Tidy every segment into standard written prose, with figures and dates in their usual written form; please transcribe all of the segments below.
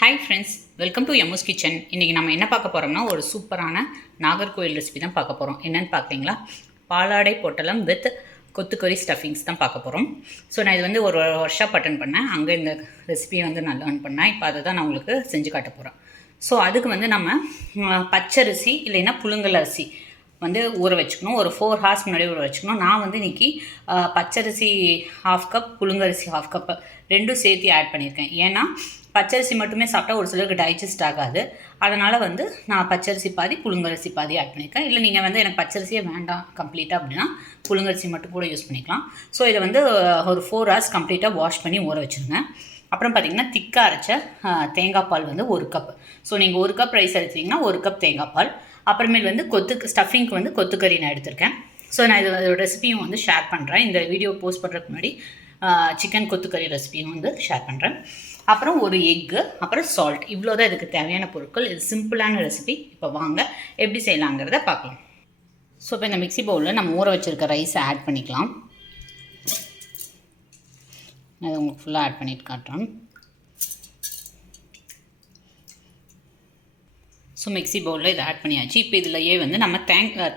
Hi friends, welcome to MS kitchen. இன்றைக்கி நம்ம என்ன பார்க்க போகிறோம்னா ஒரு சூப்பரான நாகர்கோவில் ரெசிபி தான் பார்க்க போகிறோம். என்னென்னு பார்த்தீங்களா, பாலாடை பொட்டலம் வித் கொத்துக்கறி ஸ்டஃபிங்ஸ் தான் பார்க்க போகிறோம். ஸோ நான் இது வந்து ஒரு ஒர்க்ஷாப் அட்டன் பண்ணேன். அங்கே இந்த ரெசிபியை வந்து நான் லேர்ன் பண்ணேன். இப்போ அதை தான் நான் உங்களுக்கு செஞ்சு காட்ட போகிறேன். ஸோ அதுக்கு வந்து நம்ம பச்சரிசி இல்லைன்னா புழுங்கல் அரிசி வந்து ஊற வச்சுக்கணும். ஒரு 4 ஹார்ஸ் முன்னாடி ஊற வச்சுக்கணும். நான் வந்து இன்றைக்கி பச்சரிசி 1/2 கப், புழுங்கரிசி 1/2 கப் ரெண்டும் சேர்த்து ஆட் பண்ணியிருக்கேன். ஏன்னா பச்சரிசி மட்டுமே சாப்பிட்டா ஒரு சிலருக்கு டைஜஸ்ட் ஆகாது. அதனால் வந்து நான் பச்சரிசி பாதி புழுங்கரிசி பாதி ஆட் பண்ணியிருக்கேன். இல்லை நீங்கள் வந்து எனக்கு பச்சரிசியே வேண்டாம் கம்ப்ளீட்டாக அப்படின்னா புழுங்கரிசி மட்டும் கூட யூஸ் பண்ணிக்கலாம். ஸோ இதை வந்து ஒரு 4 ஹார்ஸ் கம்ப்ளீட்டாக வாஷ் பண்ணி ஊற வச்சுருங்க. அப்புறம் பார்த்திங்கன்னா திக்காக அரைச்ச தேங்காய் பால் வந்து 1 கப். ஸோ நீங்கள் 1 கப் ரைஸ் எடுத்தீங்கன்னா 1 கப் தேங்காய் பால். அப்புறமேல் வந்து ஸ்டஃபிங்க்கு வந்து கொத்துக்கறி நான் எடுத்திருக்கேன். ஸோ நான் இதோட ரெசிபியும் வந்து ஷேர் பண்ணுறேன். இந்த வீடியோ போஸ்ட் பண்ணுறதுக்கு முன்னாடி சிக்கன் கொத்துக்கறி ரெசிபியும் வந்து ஷேர் பண்ணுறேன். அப்புறம் ஒரு எக்கு, அப்புறம் சால்ட், இவ்வளோ தான் இதுக்கு தேவையான பொருட்கள். இது சிம்பிளான ரெசிபி. இப்போ வாங்க எப்படி செய்யலாங்கிறத பார்க்கலாம். ஸோ இப்போ இந்த மிக்ஸி பவுலில் நம்ம ஊற வச்சுருக்க ரைஸை ஆட் பண்ணிக்கலாம். நான் இதை உங்களுக்கு ஃபுல்லாக ஆட் பண்ணிட்டு காட்டுறேன். ஸோ மிக்ஸி பவுலில் இதை ஆட் பண்ணியாச்சு. இப்போ இதிலையே வந்து நம்ம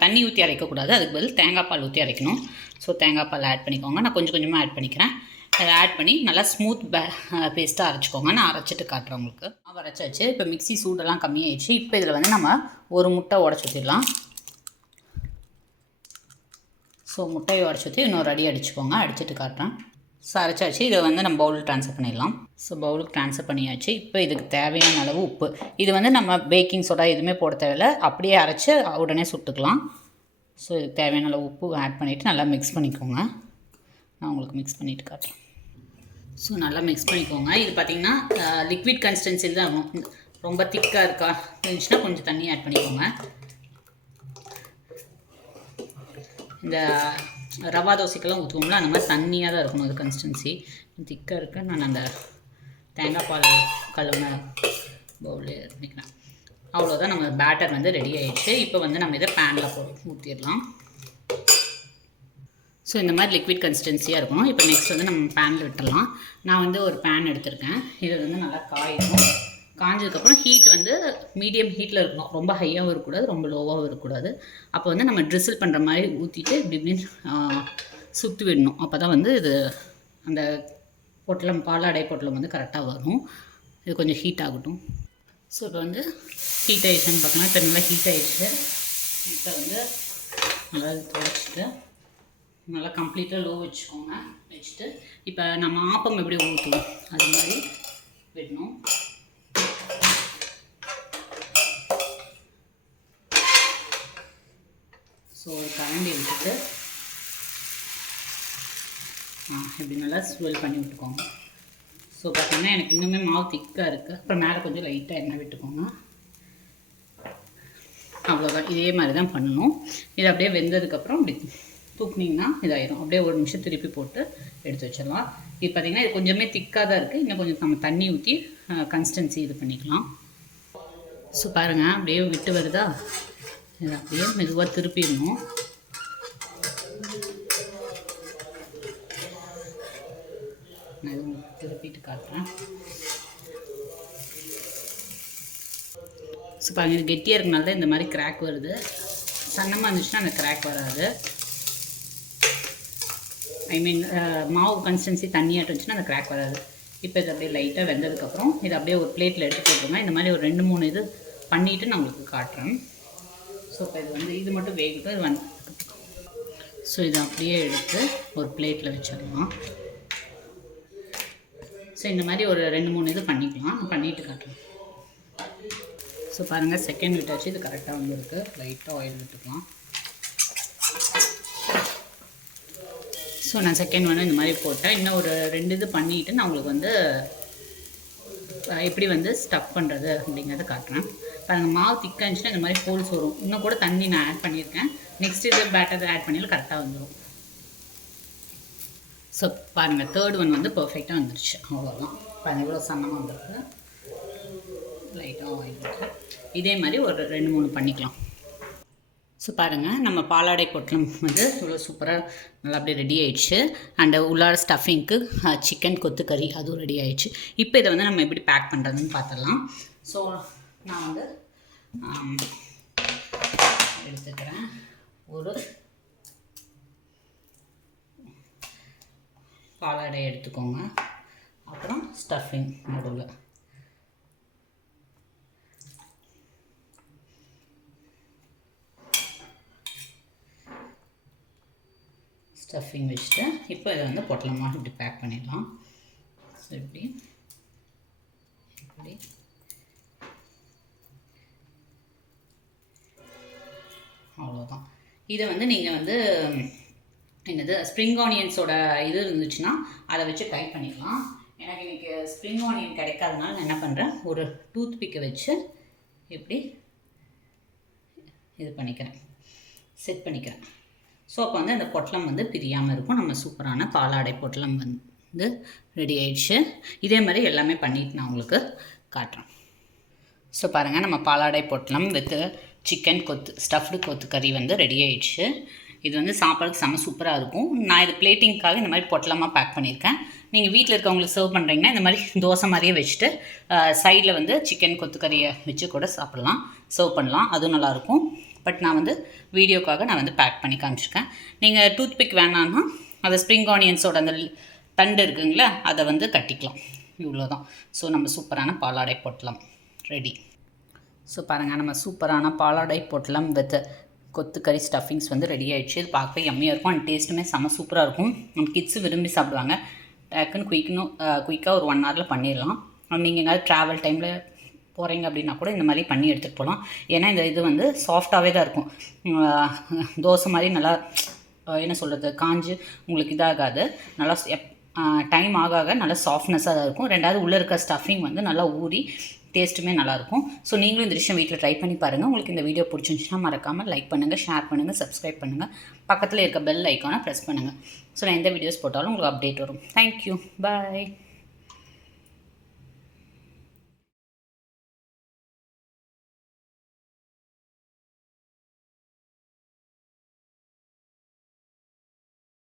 தண்ணி ஊற்றி அரைக்கக்கூடாது, அதுக்கு பதில் தேங்காய் பால் ஊற்றி அரைக்கணும். ஸோ தேங்காய் பால் ஆட் பண்ணிக்கோங்க. நான் கொஞ்சம் கொஞ்சமாக ஆட் பண்ணிக்கிறேன். அதை ஆட் பண்ணி நல்லா ஸ்மூத் பேஸ்ட்டாக அரைச்சிக்கோங்க. நான் அரைச்சிட்டு காட்டுறேன் உங்களுக்கு. அரைச்சாச்சு. இப்போ மிக்ஸி சூடெல்லாம் கம்மியாயிடுச்சு. இப்போ இதில் வந்து நம்ம ஒரு முட்டை உடச்சி ஊற்றிடலாம். ஸோ முட்டையை உடச்சி ஊற்றி இன்னொரு அடி அடிச்சுக்கோங்க. அடிச்சுட்டு காட்டுறேன். ஸோ அரைச்சாச்சு. இதை வந்து நம்ம பவுலுக்கு ட்ரான்ஸ்ஃபர் பண்ணிடலாம். ஸோ பவுலுக்கு ட்ரான்ஸ்ஃபர் பண்ணியாச்சு. இப்போ இதுக்கு தேவையான அளவு உப்பு. இது வந்து நம்ம பேக்கிங் சோடா எதுவுமே போட தேவையில்லை, அப்படியே அரைச்சி உடனே சுட்டுக்கலாம். ஸோ இதுக்கு தேவையான அளவு உப்பு ஆட் பண்ணிவிட்டு நல்லா மிக்ஸ் பண்ணிக்கோங்க. நான் உங்களுக்கு மிக்ஸ் பண்ணிவிட்டு காட்டுறேன். ஸோ நல்லா மிக்ஸ் பண்ணிக்கோங்க. இது பார்த்திங்கன்னா லிக்விட் கன்சிஸ்டன்சியில் தான் ஆகும். ரொம்ப திக்காக இருந்துச்சுன்னா கொஞ்சம் தண்ணி ஆட் பண்ணிக்கோங்க. இந்த ரவா தோசைக்கெல்லாம் ஊற்றுவோம்ல, அந்த மாதிரி தண்ணியாக தான் இருக்கணும் அது கன்சிஸ்டன்சி. திக்காக இருக்க நான் அந்த தேங்காய் பால் கழுவுன பவுலில் பண்ணிக்கிறேன். அவ்வளோதான், நம்ம பேட்டர் வந்து ரெடி ஆகிடுச்சு. இப்போ வந்து நம்ம இதை பேனில் போட்டு ஊற்றிடலாம். ஸோ இந்த மாதிரி லிக்விட் கன்சிஸ்டன்சியாக இருக்கணும். இப்போ நெக்ஸ்ட் வந்து நம்ம பேனில் விட்டுடலாம். நான் வந்து ஒரு பேன் எடுத்திருக்கேன். இது வந்து நல்லா காயணும். காஞ்சதுக்கப்புறம் ஹீட் வந்து மீடியம் ஹீட்டில் இருக்கணும். ரொம்ப ஹையாகவும் இருக்கக்கூடாது, ரொம்ப லோவாகவும் இருக்கக்கூடாது. அப்போ வந்து நம்ம ட்ரிசில் பண்ணுற மாதிரி ஊற்றிட்டு இப்படி இப்படின்னு சுற்றி விடணும். அப்போ தான் வந்து இது அந்த பொட்டலம், பாலாடை பொட்டலம் வந்து கரெக்டாக வரும். இது கொஞ்சம் ஹீட் ஆகட்டும். ஸோ இப்போ வந்து ஹீட் ஆகிடுச்சுன்னு பார்க்கலாம். இப்போ நல்லா ஹீட் ஆகிடுச்சு. இப்போ வந்து நல்லா துடைச்சிட்டு நல்லா கம்ப்ளீட்டாக லோ வச்சுக்கோங்க. வச்சுட்டு இப்போ நம்ம ஆப்பம் எப்படி ஊற்றுவோம் அது மாதிரி விடணும். ஸோ ஒரு கரண்டி விட்டுட்டு இப்படி நல்லா ஸ்வெல் பண்ணி விட்டுக்கோங்க. ஸோ பார்த்திங்கன்னா எனக்கு இன்னுமே மாவு திக்காக இருக்குது. அப்புறம் மேலே கொஞ்சம் லைட்டாக எண்ணெய் விட்டுக்கோங்க. அவ்வளோதான், இதே மாதிரி தான் பண்ணணும். இது அப்படியே வெந்ததுக்கப்புறம் இப்படி தூக்குனிங்கன்னா இதாயிரும். அப்படியே ஒரு நிமிஷம் திருப்பி போட்டு எடுத்து வச்சிடலாம். இது பார்த்திங்கன்னா இது கொஞ்சமே திக்காக தான் இருக்குது. இன்னும் கொஞ்சம் நம்ம தண்ணி ஊற்றி கன்சிஸ்டன்சி இது பண்ணிக்கலாம். ஸோ பாருங்கள், அப்படியே விட்டு வருதா, இது அப்படியே மெதுவாக திருப்பிடணும். நான் இது திருப்பிட்டு காட்டுறேன். ஸோ பாருங்கள், இது கெட்டியாக இருக்கனால தான் இந்த மாதிரி கிராக் வருது. சன்னமாக இருந்துச்சுன்னா அந்த கிராக் வராது. மாவு கன்சிஸ்டன்சி தண்ணியாட்டு இருந்துச்சுன்னா அந்த கிராக் வராது. இப்போ இது அப்படியே லைட்டாக வெந்ததுக்கப்புறம் இதை அப்படியே ஒரு பிளேட்டில் எடுத்து போட்டுருங்க. இந்த மாதிரி ஒரு 2-3 இது பண்ணிவிட்டு நான் உங்களுக்கு காட்டுறேன். ஸோ இப்போ இது வந்து இது மட்டும் வேகட்டும். இது வந்து ஸோ இதை அப்படியே எடுத்து ஒரு பிளேட்டில் வச்சிடலாம். ஸோ இந்த மாதிரி ஒரு 2-3 இது பண்ணிக்கலாம். நான் பண்ணிவிட்டு காட்டுறேன். ஸோ பாருங்கள், செகண்ட் விட்டாச்சு. இது கரெக்டாக வந்துருக்கு. லைட்டாக ஆயில் விட்டுக்கலாம். ஸோ நான் செகண்ட் ஒன்று இந்த மாதிரி போட்டேன். இன்னும் ஒரு 2 இது பண்ணிவிட்டு நான் உங்களுக்கு வந்து எப்படி வந்து ஸ்டஃப் பண்ணுறது அப்படிங்கிறத காட்டுறேன். பாருங்கள், மாவு திக்காக இருந்துச்சுன்னா இந்த மாதிரி ஹோல்ஸ் வரும். இன்னும் கூட தண்ணி நான் ஆட் பண்ணியிருக்கேன். நெக்ஸ்ட் இது பேட்டர் ஆட் பண்ணியாலும் கரெக்டாக வந்துடும். ஸோ பாருங்கள், தேர்ட் ஒன் வந்து பர்ஃபெக்டாக வந்துடுச்சு. அவ்வளோதான். பாருங்கள், இவ்வளோ சன்னமாக வந்துருக்கு. லைட்டாக ஆயில் விட்டு இதே மாதிரி ஒரு 2-3 பண்ணிக்கலாம். ஸோ பாருங்கள், நம்ம பாலாடை பொட்டலம் வந்து இவ்வளோ சூப்பராக நல்லா அப்படியே ரெடி ஆயிடுச்சு. அண்டு உள்ளார ஸ்டஃபிங்க்கு சிக்கன் கொத்துக்கறி அதுவும் ரெடி ஆயிடுச்சு. இப்போ இதை வந்து நம்ம எப்படி பேக் பண்ணுறதுன்னு பார்த்துடலாம். ஸோ நான் வந்து எடுத்துக்கிறேன். ஒரு பாலாடை எடுத்துக்கோங்க. அப்புறம் ஸ்டஃபிங் நடுவில் ஸ்டஃபிங் வச்சுட்டு இப்போ இதை வந்து பொட்டலமாக இப்படி பேக் பண்ணிடலாம். ஸோ இப்படி அவ்வளோதான். இதை வந்து நீங்கள் வந்து என்னது ஸ்ப்ரிங் ஆனியன்ஸோட இது இருந்துச்சுன்னா அதை வச்சு ட்ரை பண்ணிடலாம். எனக்கு இன்றைக்கி ஸ்ப்ரிங் ஆனியன் கிடைக்காதனால நான் என்ன பண்ணுறேன், ஒரு டூத் பிக்கை வச்சு இப்படி இது பண்ணிக்கிறேன், செட் பண்ணிக்கிறேன். ஸோ அப்போ வந்து அந்த பொட்டலம் வந்து பிரியாமல் இருக்கும். நம்ம சூப்பரான பாலாடை பொட்டலம் வந்து ரெடி ஆயிடுச்சு. இதே மாதிரி எல்லாமே பண்ணிவிட்டு நான் உங்களுக்கு காட்டுறேன். ஸோ பாருங்கள், நம்ம பாலாடை பொட்டலம் வித் சிக்கன் ஸ்டஃப்டு கொத்துக்கறி வந்து ரெடி ஆயிடுச்சு. இது வந்து சாப்பாடுக்கு செம்ம சூப்பராக இருக்கும். நான் இது பிளேட்டிங்காக இந்த மாதிரி பொட்டலமாக பேக் பண்ணியிருக்கேன். நீங்கள் வீட்டில் இருக்கவங்களுக்கு சர்வ் பண்ணுறீங்கன்னா இந்த மாதிரி தோசை மாதிரியே வச்சுட்டு சைடில் வந்து சிக்கன் கொத்துக்கறியை வச்சு கூட சாப்பிட்லாம், சர்வ் பண்ணலாம். அதுவும் நல்லாயிருக்கும். பட் நான் வந்து வீடியோக்காக நான் வந்து பேக் பண்ணி காமிச்சிருக்கேன். நீங்கள் டூத் பிக் வேணான்னா அதை ஸ்ப்ரிங் ஆனியன்ஸோட அந்த தண்டு இருக்குங்களா, அதை வந்து கட்டிக்கலாம். இவ்வளோ தான். ஸோ நம்ம சூப்பரான பாலாடை பொட்டலம் ரெடி. ஸோ பாருங்கள், நம்ம சூப்பரான பாலாடை பொட்டலம் வித் கொத்துக்கறி ஸ்டஃபிங்ஸ் வந்து ரெடி ஆகிடுச்சு. இது பார்க்கவே யம்மியாக இருக்கும். அண்ட் டேஸ்ட்டுமே செம்ம சூப்பராக இருக்கும். நம்ம கிட்ஸு விரும்பி சாப்பிடுவாங்க. டக்குன்னு குயிக்காக ஒரு 1 ஹவரில் பண்ணிடலாம். நீங்கள் எங்கேயாவது ட்ராவல் டைமில் போகிறீங்க அப்படின்னா கூட இந்த மாதிரி பண்ணி எடுத்துகிட்டு போகலாம். ஏன்னா இந்த இது வந்து சாஃப்டாகவே தான் இருக்கும். தோசை மாதிரி நல்லா என்ன சொல்கிறது, காஞ்சு உங்களுக்கு இதாகாது. நல்லா டைம் ஆக நல்லா சாஃப்ட்னஸாக தான் இருக்கும். ரெண்டாவது உள்ளே இருக்க ஸ்டஃபிங் வந்து நல்லா ஊறி டேஸ்ட்டுமே நல்லாயிருக்கும். ஸோ நீங்களும் இந்த டிஷ்ஷை வீட்டில் ட்ரை பண்ணி பாருங்கள். உங்களுக்கு இந்த வீடியோ பிடிச்சிருந்துச்சுன்னா மறக்காமல் லைக் பண்ணுங்கள், ஷேர் பண்ணுங்கள், சப்ஸ்கிரைப் பண்ணுங்கள். பக்கத்தில் இருக்க பெல் ஐக்கானை ப்ரெஸ் பண்ணுங்கள். ஸோ நான் எந்த வீடியோஸ் போட்டாலும் உங்களுக்கு அப்டேட் வரும். தேங்க்யூ, பாய்.